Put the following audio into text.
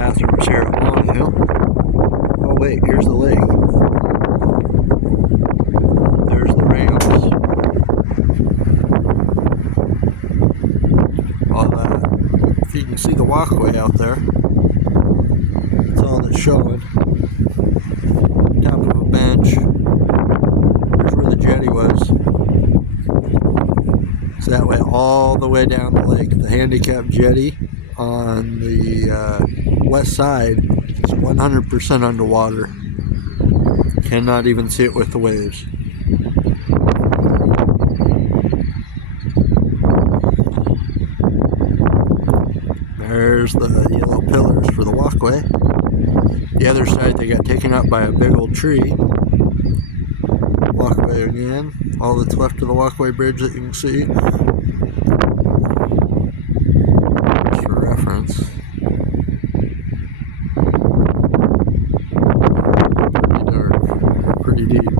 bathrooms here at Wanahoo. Oh wait, here's the lake. There's the ramps. All that. If you can see the walkway out there, that's all that's showing. Top of a bench. There's where the jetty was. So that went all the way down the lake. The handicap jetty on the west side is 100% underwater. Cannot even see it with the waves. There's the yellow pillars for the walkway. The other side they got taken up by a big old tree. Walkway again. All that's left of the walkway bridge that you can see. Just for reference. Pretty dark. Pretty deep.